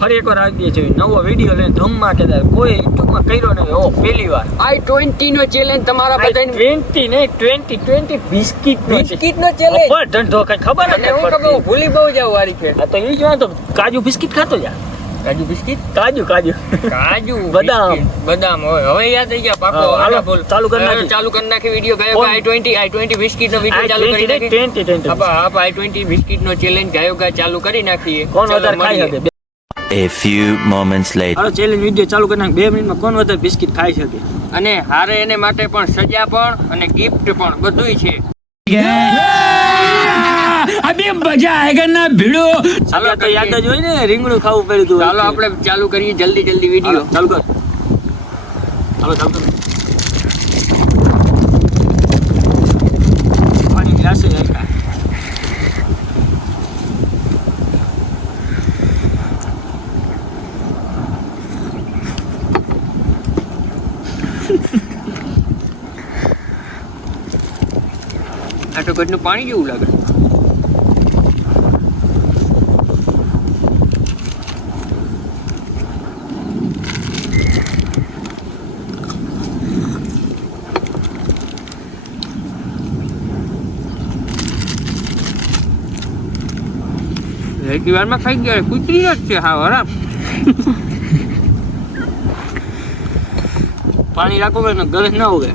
ફરી એકવાર આવી છે નવો વિડીયો લઈને ધમાકેદાર. કોઈ યુટ્યુબમાં કર્યો નહીં ઓ પહેલી વાર. i20 નો ચેલેન્જ તમારા બધાને 20 નહીં 20 બિસ્કિટ નો ચેલેન્જ પર ધંધો કઈ ખબર નથી હું કબો ભૂલી બહુ જાવ વારી ફેર. આ તો ઈ જ વાતો કાજુ બિસ્કિટ ખાતો જા. કાજુ બિસ્કિટ કાજુ બદામ હોય હવે યાદ થઈ ગયા પાકો. હાલો બોલ ચાલુ કરી નાખી વિડિયો ગાયો i20 બિસ્કિટ નો વિડિયો ચાલુ કરી નાખી. 20 આપા i20 બિસ્કિટ નો ચેલેન્જ ગાયો ગા ચાલુ કરી નાખીએ. કોણ વધારે ખાઈ શકે. A few moments later. Hello challenge video ચાલુ કરી નાખ. 2 મિનિટમાં કોણ વધારે બિસ્કિટ ખાઈ શકે. અને હારે એને માટે પણ સજા પણ અને ગિફ્ટ પણ બધુંય છે. અબે મજા આયેગા ના ભીડો. ચાલો તો યાદ જ હોય ને રીંગણું ખાવું પડ્યું તું. ચાલો આપણે ચાલુ કરીએ જલ્દી વિડિયો. ચાલુ કર. ચાલો ચાલુ કર. પાણી ગ્લાસે આયકા. આ તો ઘરનું પાણી જેવું લાગે. એક વારમાં ખાઈ ગયા કુતરી જ છે. હા હરામ પાણી રાખો કે ગરજ ના હોગે.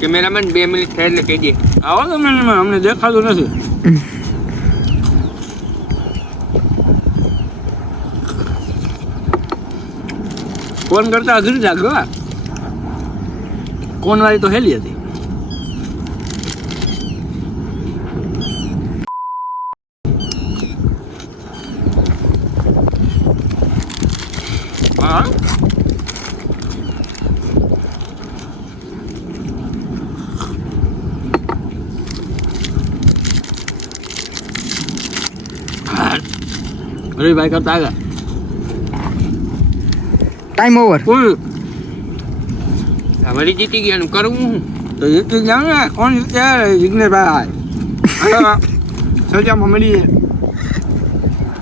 કેમેરામેન 2 મિનિટ થાય એટલે કહેજે. આવો તમે અમને દેખાતું નથી. ફોન કરતા અઘરી જાગો. કોણ વાળી તો હેલી હતી. હા રવિભાઈ કરતા આગળ. Time over. વળી જીતી ગયા કરવું હું તો જીતી જાવ ને. કોણ જીતે? વિઘ્નેશભાઈ. સજામાં મળીએ.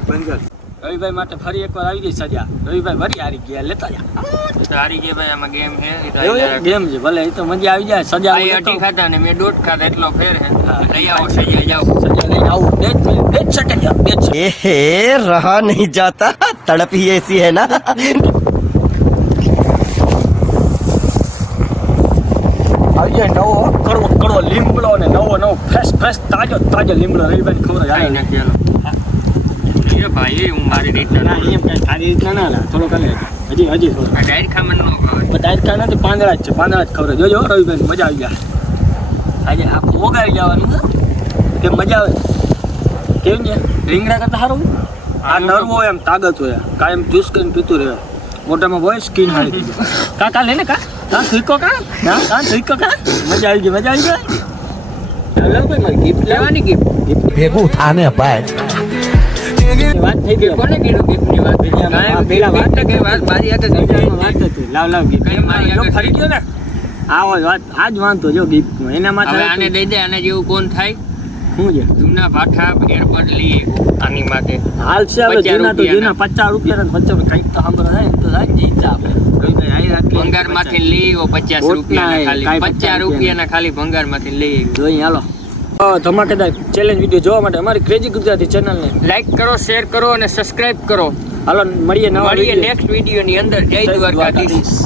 રવિભાઈ માટે ફરી એકવાર આવી ગઈ સજા. રવિભાઈ વરી હારી ગયા. લેતા જા. સારી છે ભાઈ. આમાં ગેમ છે. ગેમ છે ભલે એ તો મજા આવી જાય. સજા અઢી ખાતા ને મેં 1.5 ખાતા એટલો ફેર હે. લઈ આવો સજા જાઓ. સજા લઈને આવું. 2 સેકન્ડ. ए रहा नहीं जाता, तड़प ही ऐसी है ना. આવી જાય નવો કડવો લીમડો ને નવો ફ્રેશ તાજો લીમડો. રવિભાઈ ખબર ખાઈ નાખી હાલો. ભાઈ હું મારી રીતના ના એમ કઈ સારી રીતના ના થોડો કરે. હજી થોડો ડાયરેક્ટ ખાવાનું ન ખબર. ડાયરેક્ટ ખા નથી. પાંદડા જ છે. પાંદડા જ ખબર. જોજો રવિભાઈ મજા આવી જાય. આજે આખું ઓગાળી જવાનું કે મજા આવે. કેમ છે રીંગણા કરતા સારું. આ નરવો એમ તાકાત હોય. કાયમ જ્યુસ કરીને પીતું રહે. મોટામાં હોય સ્કીન હારી. કા લે ને કા સુઈકો કા મજા આવી ગઈ. ચાલો ભાઈ મારી ગિફ્ટ લેવાની ગિફ્ટ ભેગું થાને ભાઈ. વાત થઈ ગઈ. કોને કીધું ગિફ્ટની વાત? પેલા વાત કે વાત મારી આગળ વાત હતી. લાવ ગિફ્ટ કઈ મારી આગળ ફરી ગયો ને. આવો વાત આજ વાંધો જો ગિફ્ટમાં એના માટે. હવે આને દઈ દે. આને જેવું કોણ થાય? શું છે જૂના ભાઠા એરપોર્ટ લઈએ આની માટે. હાલ છે હવે જૂના તો જૂના 50 રૂપિયા 50 કંઈક તો સાંભળો થાય તો થાય જીત આપે. ભંગાર માંથી લઈ આવ્યો 50 રૂપિયા ખાલી. 50 રૂપિયાના ખાલી ભંગાર માંથી લઈ આવ્યો. જોઈ હાલો. ધમાકેદાર ચેલેન્જ વિડીયો જોવા માટે અમારી ક્રેઝી ગુજરાતી ચેનલને લાઈક કરો, શેર કરો અને સબસ્ક્રાઇબ કરો. હાલો મળીએ નેક્સ્ટ વિડીયોની અંદર. જય દ્વારકાધીશ.